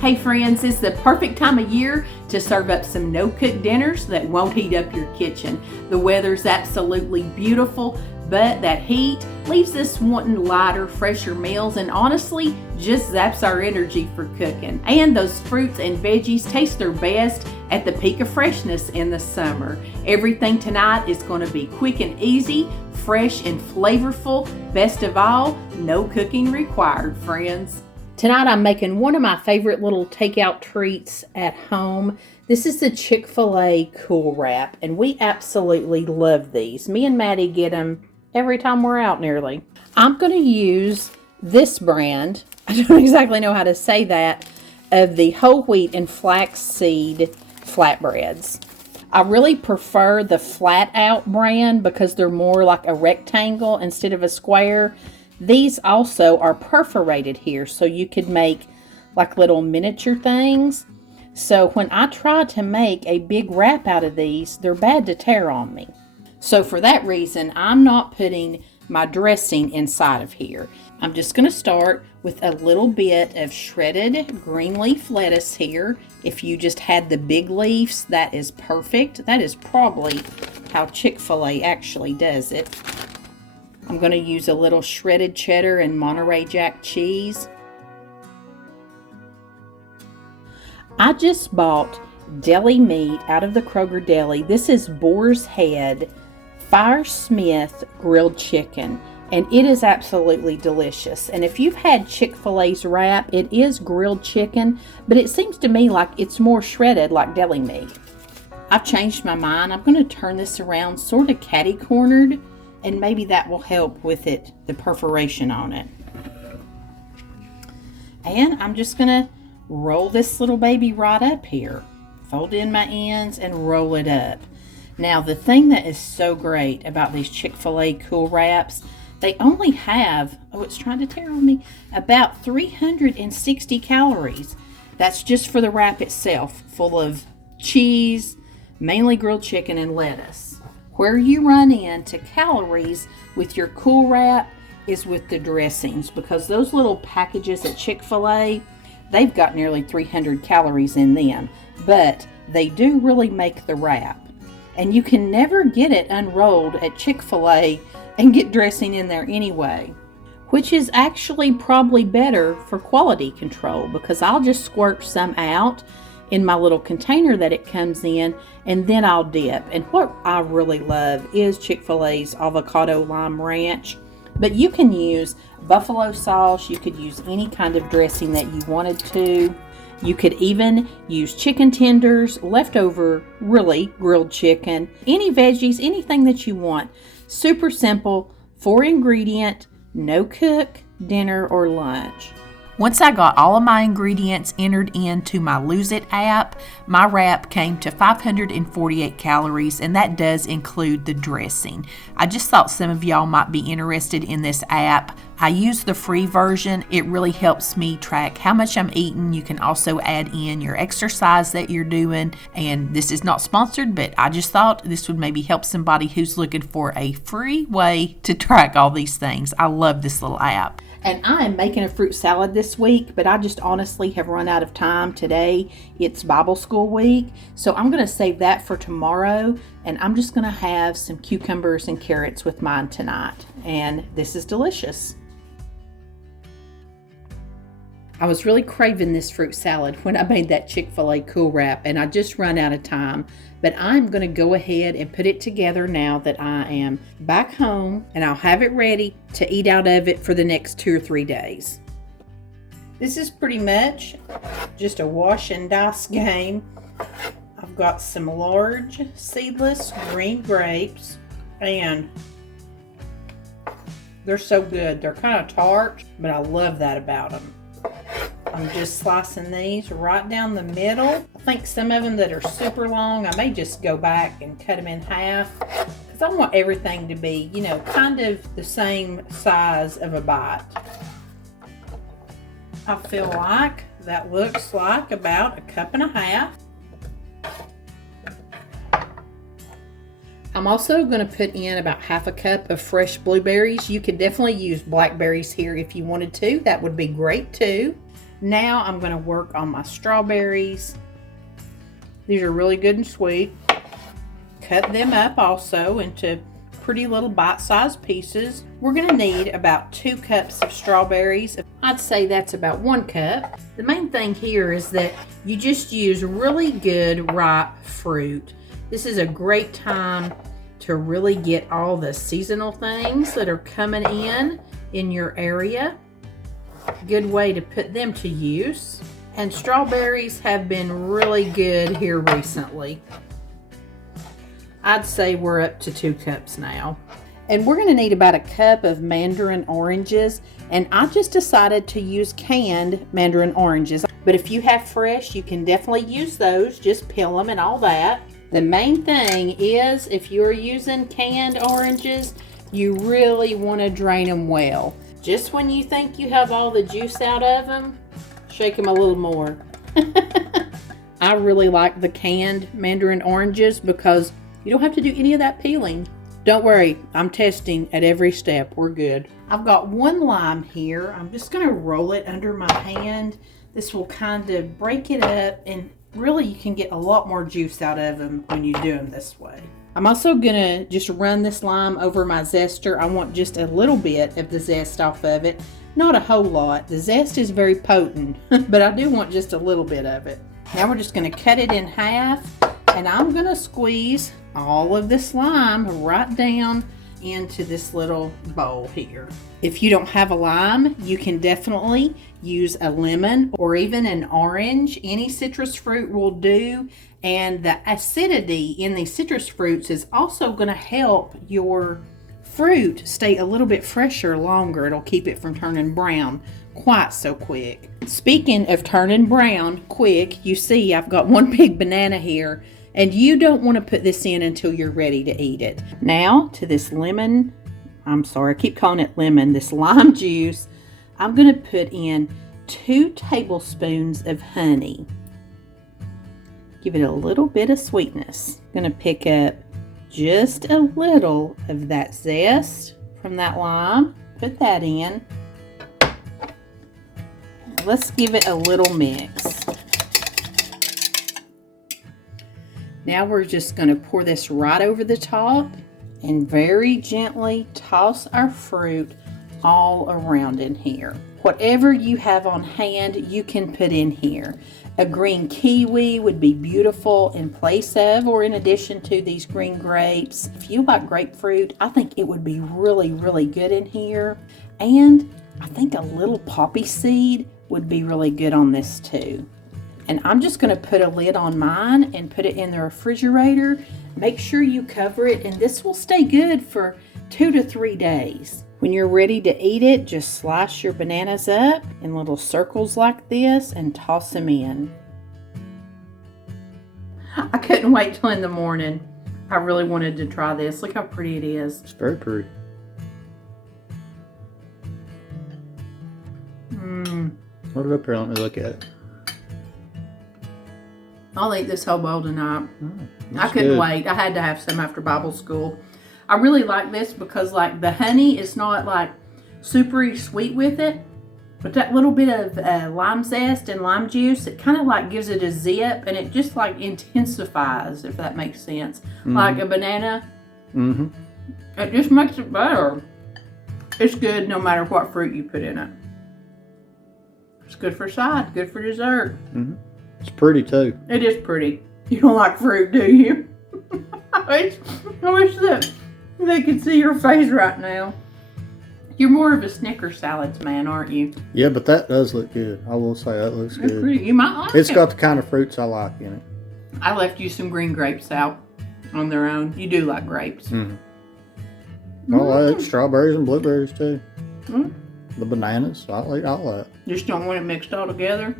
Hey friends, it's the perfect time of year to serve up some no-cook dinners that won't heat up your kitchen. The weather's absolutely beautiful, but that heat leaves us wanting lighter, fresher meals and honestly just zaps our energy for cooking. And those fruits and veggies taste their best at the peak of freshness in the summer. Everything tonight is going to be quick and easy, fresh and flavorful. Best of all, no cooking required, friends. Tonight I'm making one of my favorite little takeout treats at home. This is the Chick-fil-A Cool Wrap, and we absolutely love these. Me and Maddie get them every time we're out nearly. I'm going to use this brand, I don't exactly know how to say that, of the whole wheat and flaxseed flatbreads. I really prefer the flat out brand because they're more like a rectangle instead of a square. These also are perforated here, so you could make like little miniature things. So when I try to make a big wrap out of these, they're bad to tear on me. So for that reason, I'm not putting my dressing inside of here. I'm just going to start with a little bit of shredded green leaf lettuce here. If you just had the big leaves, that is perfect. That is probably how Chick-fil-A actually does it. I'm going to use a little shredded cheddar and Monterey Jack cheese. I just bought deli meat out of the Kroger Deli. This is Boar's Head Fire Smith grilled chicken, and it is absolutely delicious. And if you've had Chick-fil-A's wrap, it is grilled chicken, but it seems to me like it's more shredded like deli meat. I've changed my mind. I'm going to turn this around sort of catty-cornered, and maybe that will help with it, the perforation on it. And I'm just going to roll this little baby right up here. Fold in my ends and roll it up. Now, the thing that is so great about these Chick-fil-A Cool Wraps, they only have, oh, it's trying to tear on me, about 360 calories. That's just for the wrap itself, full of cheese, mainly grilled chicken and lettuce. Where you run into calories with your Cool Wrap is with the dressings, because those little packages at Chick-fil-A, they've got nearly 300 calories in them, but they do really make the wrap. And you can never get it unrolled at Chick-fil-A and get dressing in there anyway, which is actually probably better for quality control, because I'll just squirt some out in my little container that it comes in, and then I'll dip. And what I really love is Chick-fil-A's avocado lime ranch, but you can use buffalo sauce. You could use any kind of dressing that you wanted to. You could even use chicken tenders, leftover, really, grilled chicken, any veggies, anything that you want. Super simple, 4-ingredient, no-cook dinner or lunch. Once I got all of my ingredients entered into my Lose It app, my wrap came to 548 calories, and that does include the dressing. I just thought some of y'all might be interested in this app. I use the free version. It really helps me track how much I'm eating. You can also add in your exercise that you're doing, and this is not sponsored, but I just thought this would maybe help somebody who's looking for a free way to track all these things. I love this little app. And I am making a fruit salad this week, but I just honestly have run out of time today. It's Bible school week, so I'm going to save that for tomorrow, and I'm just going to have some cucumbers and carrots with mine tonight. And this is delicious. I was really craving this fruit salad when I made that Chick-fil-A Cool Wrap, and I just run out of time. But I'm going to go ahead and put it together now that I am back home, and I'll have it ready to eat out of it for the next 2 or 3 days. This is pretty much just a wash and dice game. I've got some large seedless green grapes, and they're so good. They're kind of tart, but I love that about them. I'm just slicing these right down the middle. I think some of them that are super long, I may just go back and cut them in half, because I want everything to be, you know, kind of the same size of a bite. I feel like that looks like about 1.5 cups. I'm also going to put in about 1/2 cup of fresh blueberries. You could definitely use blackberries here if you wanted to. That would be great too. Now I'm going to work on my strawberries. These are really good and sweet. Cut them up also into pretty little bite-sized pieces. We're going to need about 2 cups of strawberries. I'd say that's about 1 cup. The main thing here is that you just use really good ripe fruit. This is a great time to really get all the seasonal things that are coming in your area. Good way to put them to use. And strawberries have been really good here recently. I'd say we're up to 2 cups now. And we're going to need about 1 cup of mandarin oranges. And I just decided to use canned mandarin oranges. But if you have fresh, you can definitely use those. Just peel them and all that. The main thing is, if you're using canned oranges, you really want to drain them well. Just when you think you have all the juice out of them, shake them a little more. I really like the canned mandarin oranges because you don't have to do any of that peeling. Don't worry, I'm testing at every step. We're good. I've got 1 lime here. I'm just going to roll it under my hand. This will kind of break it up, and really you can get a lot more juice out of them when you do them this way. I'm also going to just run this lime over my zester. I want just a little bit of the zest off of it. Not a whole lot. The zest is very potent, but I do want just a little bit of it. Now we're just going to cut it in half, and I'm going to squeeze all of this lime right down into this little bowl here. If you don't have a lime, you can definitely use a lemon or even an orange. Any citrus fruit will do. And the acidity in these citrus fruits is also going to help your fruit stay a little bit fresher longer. It'll keep it from turning brown quite so quick. Speaking of turning brown quick, you see I've got 1 big banana here. And you don't want to put this in until you're ready to eat it. Now to this I keep calling it lemon, this lime juice, I'm going to put in 2 tablespoons of honey. Give it a little bit of sweetness. I'm going to pick up just a little of that zest from that lime. Put that in. Let's give it a little mix. Now we're just going to pour this right over the top and very gently toss our fruit all around in here. Whatever you have on hand, you can put in here. A green kiwi would be beautiful in place of or in addition to these green grapes. If you like grapefruit, I think it would be really, really good in here. And I think a little poppy seed would be really good on this too. And I'm just going to put a lid on mine and put it in the refrigerator. Make sure you cover it, and this will stay good for 2 to 3 days. When you're ready to eat it, just slice your bananas up in little circles like this and toss them in. I couldn't wait till in the morning. I really wanted to try this. Look how pretty it is. It's very pretty. Hold it up here, let me look at it. I'll eat this whole bowl tonight. I couldn't wait. I had to have some after Bible school. I really like this because like the honey is not like super sweet with it, but that little bit of lime zest and lime juice, it kind of like gives it a zip, and it just like intensifies, if that makes sense. Like a banana, it just makes it better. It's good no matter what fruit you put in it. It's good for side, good for dessert. It's pretty too. It is pretty. You don't like fruit, do you? I wish that they could see your face right now. You're more of a Snicker salads man, aren't you? Yeah, but that does look good. I will say that looks good. Pretty. You might like it. It's got the kind of fruits I like in it. I left you some green grapes out on their own. You do like grapes. I like strawberries and blueberries too. The bananas, I'll eat all that. Just don't want it mixed all together?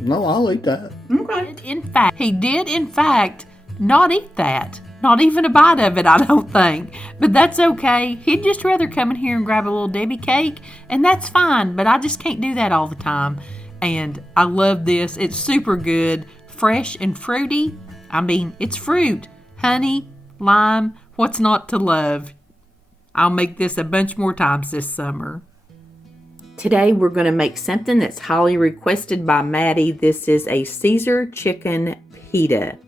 No, I'll eat that. Okay. He did, in fact, not eat that. Not even a bite of it, I don't think. But that's okay. He'd just rather come in here and grab a little Debbie cake, and that's fine. But I just can't do that all the time. And I love this. It's super good. Fresh and fruity. I mean, it's fruit. Honey, lime, what's not to love? I'll make this a bunch more times this summer. Today we're going to make something that's highly requested by Maddie. This is a Caesar chicken pita.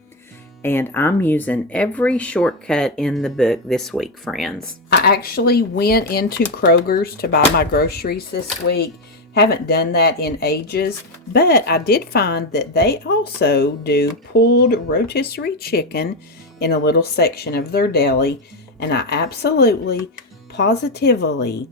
And I'm using every shortcut in the book this week, friends. I actually went into Kroger's to buy my groceries this week. Haven't done that in ages, but I did find that they also do pulled rotisserie chicken in a little section of their deli, and I absolutely, positively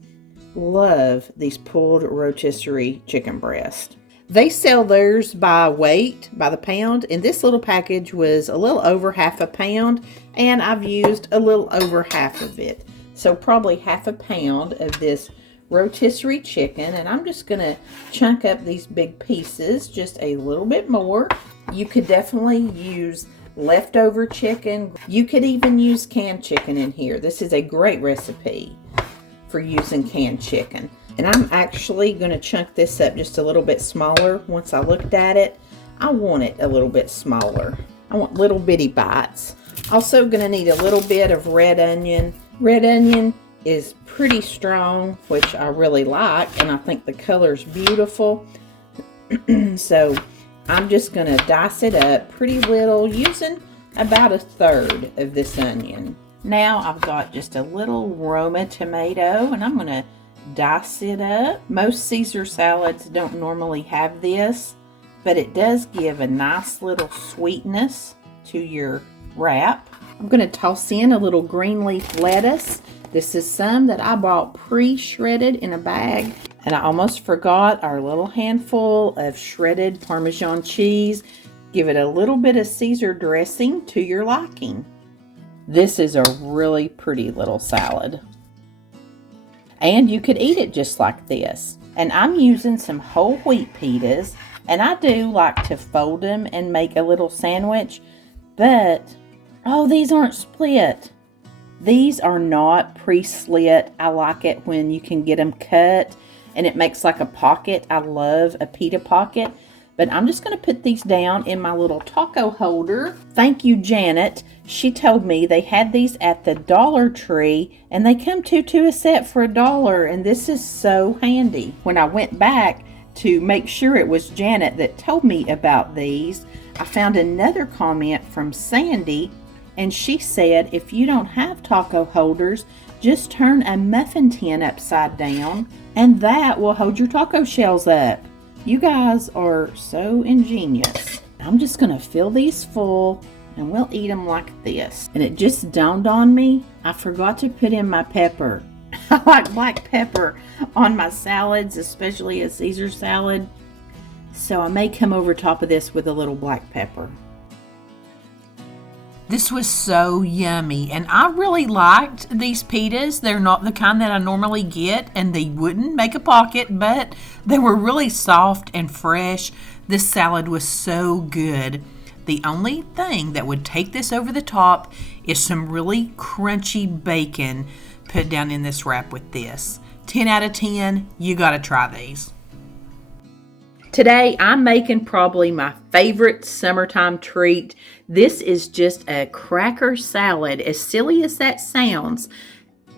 love these pulled rotisserie chicken breast. They sell theirs by weight, by the pound, and this little package was a little over half a pound, and I've used a little over half of it. So probably half a pound of this rotisserie chicken, and I'm just gonna chunk up these big pieces just a little bit more. You could definitely use leftover chicken. You could even use canned chicken in here. This is a great recipe for using canned chicken. And I'm actually gonna chunk this up just a little bit smaller. Once I looked at it, I want it a little bit smaller. I want little bitty bites. Also gonna need a little bit of red onion. Red onion is pretty strong, which I really like, and I think the color's beautiful. So I'm just gonna dice it up pretty little, using about a third of this onion. Now I've got just a little Roma tomato, and I'm gonna dice it up. Most Caesar salads don't normally have this, but it does give a nice little sweetness to your wrap. I'm gonna toss in a little green leaf lettuce. This is some that I bought pre-shredded in a bag. And I almost forgot our little handful of shredded Parmesan cheese. Give it a little bit of Caesar dressing to your liking. This is a really pretty little salad. And you could eat it just like this. And I'm using some whole wheat pitas. And I do like to fold them and make a little sandwich. But, oh, these aren't split. These are not pre-slit. I like it when you can get them cut and it makes like a pocket. I love a pita pocket. But I'm just going to put these down in my little taco holder. Thank you, Janet. She told me they had these at the Dollar Tree and they come two a set for $1. And this is so handy. When I went back to make sure it was Janet that told me about these, I found another comment from Sandy. And she said, if you don't have taco holders, just turn a muffin tin upside down and that will hold your taco shells up. You guys are so ingenious. I'm just gonna fill these full and we'll eat them like this. And it just dawned on me, I forgot to put in my pepper. I like black pepper on my salads, especially a Caesar salad. So I may come over top of this with a little black pepper. This was so yummy, and I really liked these pitas. They're not the kind that I normally get, and they wouldn't make a pocket, but they were really soft and fresh. This salad was so good. The only thing that would take this over the top is some really crunchy bacon put down in this wrap with this. 10 out of 10, you gotta try these. Today, I'm making probably my favorite summertime treat. This is just a cracker salad, as silly as that sounds,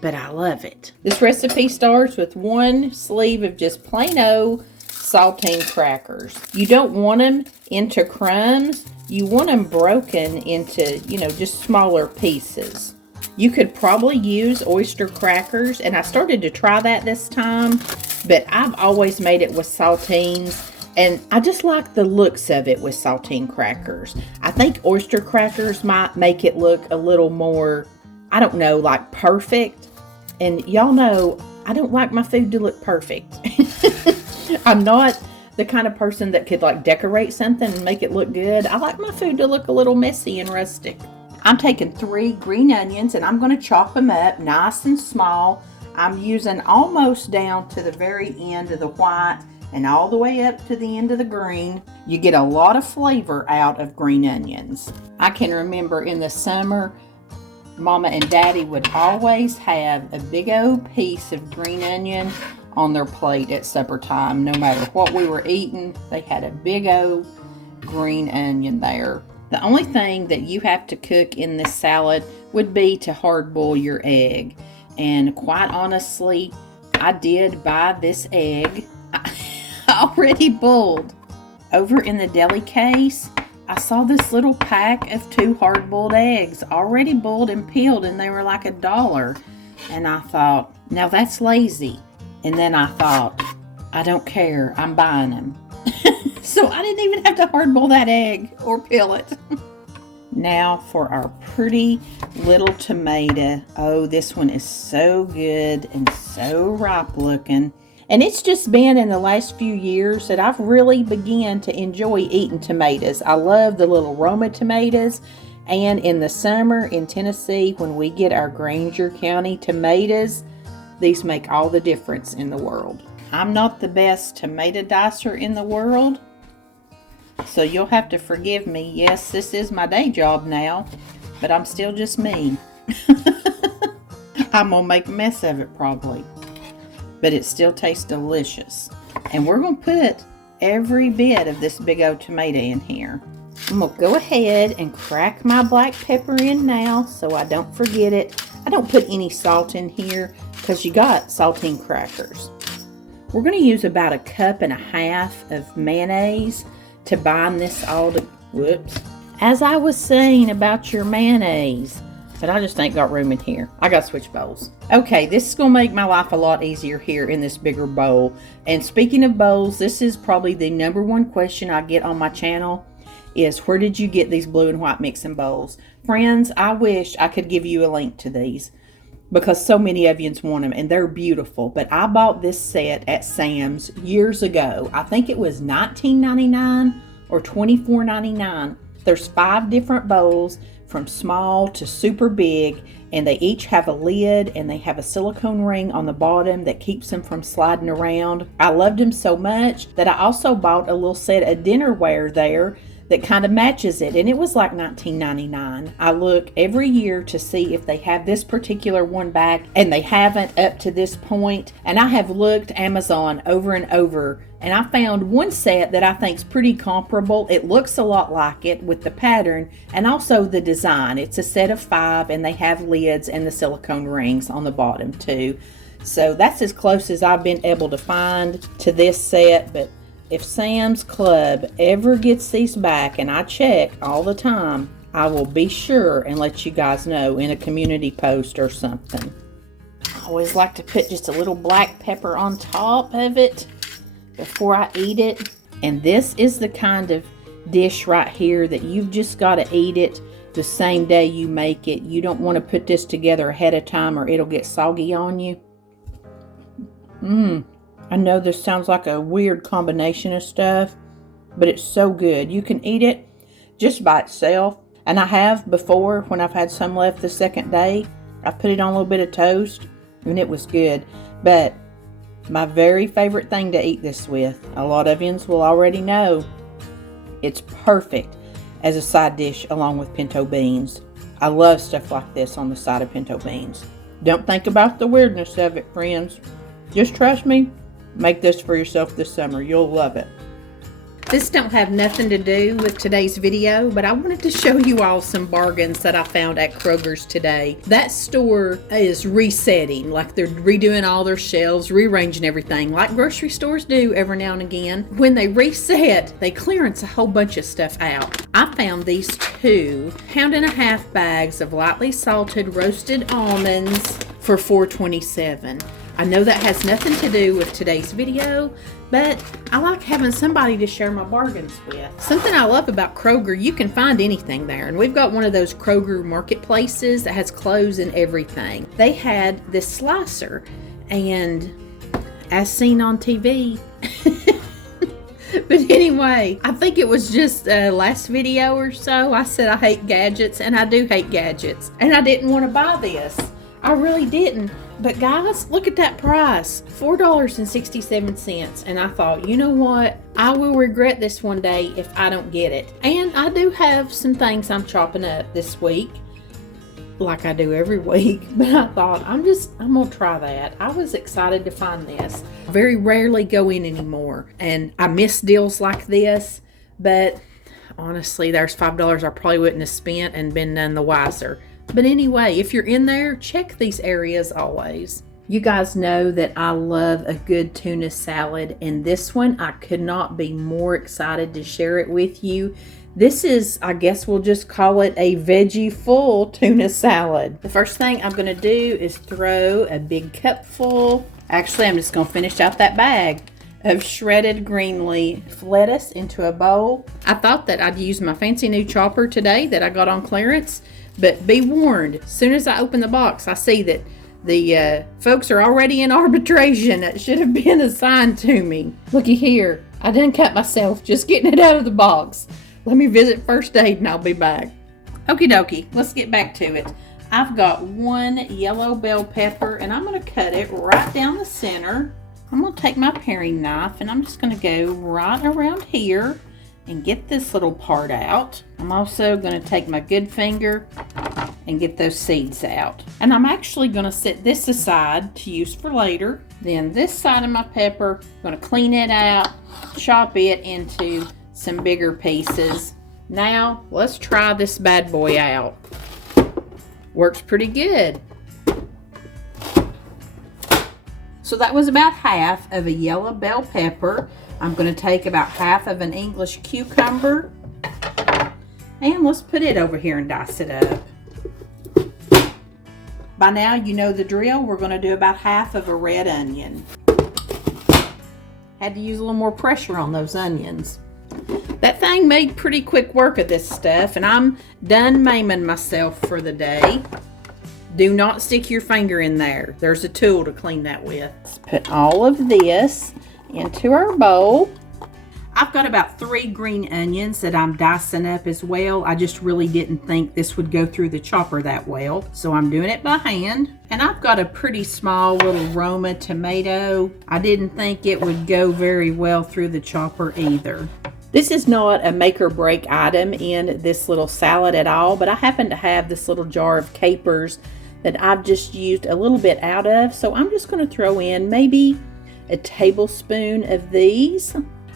but I love it. This recipe starts with one sleeve of just plain old saltine crackers. You don't want them into crumbs. You want them broken into, just smaller pieces. You could probably use oyster crackers, and I started to try that this time, but I've always made it with saltines. And I just like the looks of it with saltine crackers. I think oyster crackers might make it look a little more, I don't know, like perfect. And y'all know, I don't like my food to look perfect. I'm not the kind of person that could like decorate something and make it look good. I like my food to look a little messy and rustic. I'm taking 3 green onions and I'm going to chop them up nice and small. I'm using almost down to the very end of the white and all the way up to the end of the green. You get a lot of flavor out of green onions. I can remember in the summer, Mama and Daddy would always have a big old piece of green onion on their plate at supper time. No matter what we were eating, they had a big old green onion there. The only thing that you have to cook in this salad would be to hard boil your egg. And quite honestly, I did buy this egg already boiled. Over in the deli case, I saw this little pack of 2 hard-boiled eggs already boiled and peeled, and they were like $1. And I thought, now that's lazy. And then I thought, I don't care, I'm buying them. So I didn't even have to hard-boil that egg or peel it. Now for our pretty little tomato. Oh, this one is so good and so ripe looking. And it's just been in the last few years that I've really begun to enjoy eating tomatoes. I love the little Roma tomatoes. And in the summer in Tennessee, when we get our Granger County tomatoes, these make all the difference in the world. I'm not the best tomato dicer in the world, so you'll have to forgive me. Yes, this is my day job now, but I'm still just me. I'm gonna make a mess of it probably, but it still tastes delicious. And we're gonna put every bit of this big old tomato in here. I'm gonna go ahead and crack my black pepper in now so I don't forget it. I don't put any salt in here because you got saltine crackers. We're gonna use about 1.5 cups of mayonnaise to bind this all to, whoops. As I was saying about your mayonnaise, but I just ain't got room in here. I gotta switch bowls. Okay, this is gonna make my life a lot easier here in this bigger bowl. And speaking of bowls, this is probably the #1 question I get on my channel is, where did you get these blue and white mixing bowls? Friends, I wish I could give you a link to these because so many of you want them and they're beautiful. But I bought this set at Sam's years ago. I think it was $19.99 or $24.99. There's 5 different bowls from small to super big, and they each have a lid and they have a silicone ring on the bottom that keeps them from sliding around. I loved them so much that I also bought a little set of dinnerware there that kind of matches it, and it was like $19.99. I look every year to see if they have this particular one back, and they haven't up to this point. And I have looked Amazon over and over, and I found one set that I think is pretty comparable. It looks a lot like it with the pattern and also the design. It's a set of 5, and they have lids and the silicone rings on the bottom too. So that's as close as I've been able to find to this set. But if Sam's Club ever gets these back, and I check all the time, I will be sure and let you guys know in a community post or something. I always like to put just a little black pepper on top of it before I eat it. And this is the kind of dish right here that you've just got to eat it the same day you make it. You don't want to put this together ahead of time or it'll get soggy on you. I know this sounds like a weird combination of stuff, but it's so good. You can eat it just by itself. And I have before, when I've had some left the second day, I put it on a little bit of toast, and it was good. But my very favorite thing to eat this with, a lot of yous will already know, it's perfect as a side dish along with pinto beans. I love stuff like this on the side of pinto beans. Don't think about the weirdness of it, friends. Just trust me. Make this for yourself this summer. You'll love it. This don't have nothing to do with today's video, but I wanted to show you all some bargains that I found at Kroger's today. That store is resetting, like they're redoing all their shelves, rearranging everything, like grocery stores do every now and again. When they reset, they clearance a whole bunch of stuff out. I found these 2 1.5-pound bags of lightly salted roasted almonds for $4.27. I know that has nothing to do with today's video, but I like having somebody to share my bargains with. Something I love about Kroger, you can find anything there. And we've got one of those Kroger marketplaces that has clothes and everything. They had this slicer, and as seen on TV, but anyway, I think it was just last video or so, I said I hate gadgets, and I do hate gadgets. And I didn't want to buy this. I really didn't. But guys, look at that price, $4.67. And I thought, you know what? I will regret this one day if I don't get it. And I do have some things I'm chopping up this week, like I do every week. But I thought, I'm going to try that. I was excited to find this. I very rarely go in anymore. And I miss deals like this. But honestly, there's $5 I probably wouldn't have spent and been none the wiser. But anyway, if you're in there, check these areas always. You guys know that I love a good tuna salad, and this one I could not be more excited to share it with you. This is, I guess we'll just call it a veggie full tuna salad. The first thing I'm going to do is throw a big cupful. Actually, I'm just going to finish out that bag of shredded green leaf lettuce into a bowl. I thought that I'd use my fancy new chopper today that I got on clearance, but be warned, as soon as I open the box, I see that the folks are already in arbitration. It should have been assigned to me. Looky here, I didn't cut myself, just getting it out of the box. Let me visit first aid and I'll be back. Okie dokie, let's get back to it. I've got one yellow bell pepper and I'm going to cut it right down the center. I'm going to take my paring knife and I'm just going to go right around here and get this little part out. I'm also going to take my good finger and get those seeds out. And I'm actually going to set this aside to use for later. Then this side of my pepper, I'm going to clean it out, chop it into some bigger pieces. Now, let's try this bad boy out. Works pretty good. So that was about half of a yellow bell pepper. I'm going to take about half of an English cucumber. And let's put it over here and dice it up. By now, you know the drill. We're going to do about half of a red onion. Had to use a little more pressure on those onions. That thing made pretty quick work of this stuff, and I'm done maiming myself for the day. Do not stick your finger in there. There's a tool to clean that with. Let's put all of this into our bowl. I've got about 3 green onions that I'm dicing up as well. I just really didn't think this would go through the chopper that well, so I'm doing it by hand. And I've got a pretty small little Roma tomato. I didn't think it would go very well through the chopper either. This is not a make or break item in this little salad at all, but I happen to have this little jar of capers that I've just used a little bit out of, so I'm just going to throw in maybe a tablespoon of these.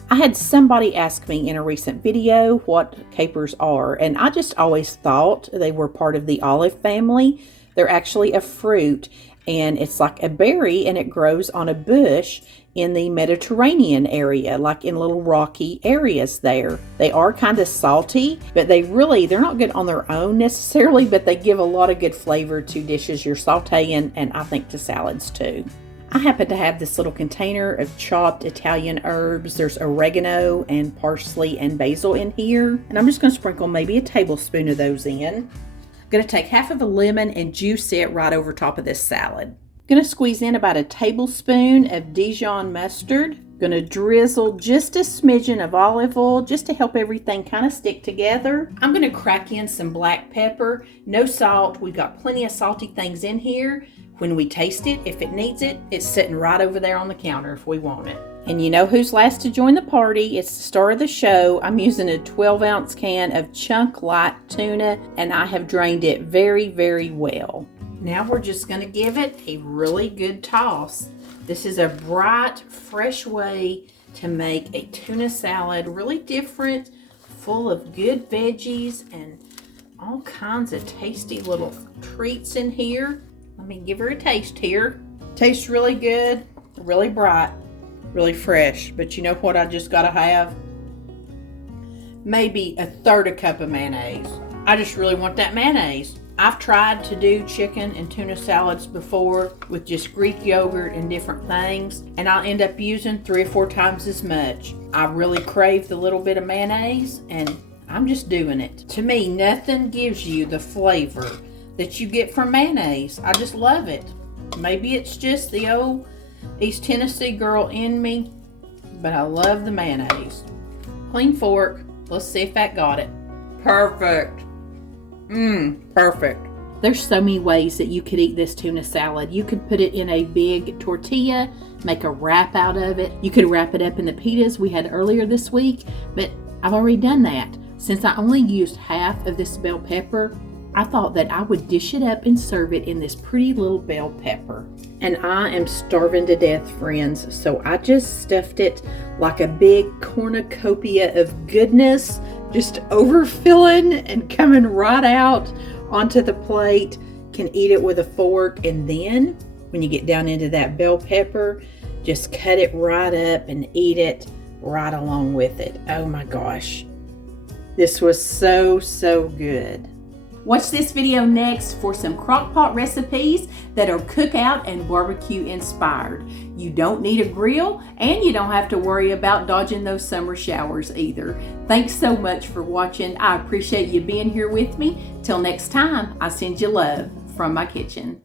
I had somebody ask me in a recent video what capers are, and I just always thought they were part of the olive family. They're actually a fruit, and it's like a berry, and it grows on a bush in the Mediterranean area, like in little rocky areas there. They are kind of salty, but they're not good on their own necessarily, but they give a lot of good flavor to dishes you're sauteing, and I think to salads too. I happen to have this little container of chopped Italian herbs. There's oregano and parsley and basil in here. And I'm just going to sprinkle maybe a tablespoon of those in. I'm going to take half of a lemon and juice it right over top of this salad. I'm going to squeeze in about a tablespoon of Dijon mustard. Going to drizzle just a smidgen of olive oil just to help everything kind of stick together. I'm going to crack in some black pepper. No salt. We've got plenty of salty things in here. When we taste it, if it needs it, it's sitting right over there on the counter if we want it. And you know who's last to join the party? It's the star of the show. I'm using a 12-ounce can of chunk light tuna, and I have drained it very, very well. Now we're just going to give it a really good toss. This is a bright, fresh way to make a tuna salad, really different, full of good veggies and all kinds of tasty little treats in here. Let me give her a taste here. Tastes really good, really bright, really fresh. But you know what I just gotta have? Maybe a third a cup of mayonnaise. I just really want that mayonnaise. I've tried to do chicken and tuna salads before with just Greek yogurt and different things, and I'll end up using 3 or 4 times as much. I really crave the little bit of mayonnaise, and I'm just doing it. To me, nothing gives you the flavor that you get from mayonnaise. I just love it. Maybe it's just the old East Tennessee girl in me, but I love the mayonnaise. Clean fork. Let's see if that got it. Perfect. Perfect. There's so many ways that you could eat this tuna salad. You could put it in a big tortilla, make a wrap out of it. You could wrap it up in the pitas we had earlier this week, but I've already done that. Since I only used half of this bell pepper, I thought that I would dish it up and serve it in this pretty little bell pepper. And I am starving to death, friends, so I just stuffed it like a big cornucopia of goodness, just overfilling and coming right out onto the plate. Can eat it with a fork, and then when you get down into that bell pepper, just cut it right up and eat it right along with it. Oh my gosh. This was so good. Watch this video next for some crock pot recipes that are cookout and barbecue inspired. You don't need a grill, and you don't have to worry about dodging those summer showers either. Thanks so much for watching. I appreciate you being here with me. Till next time, I send you love from my kitchen.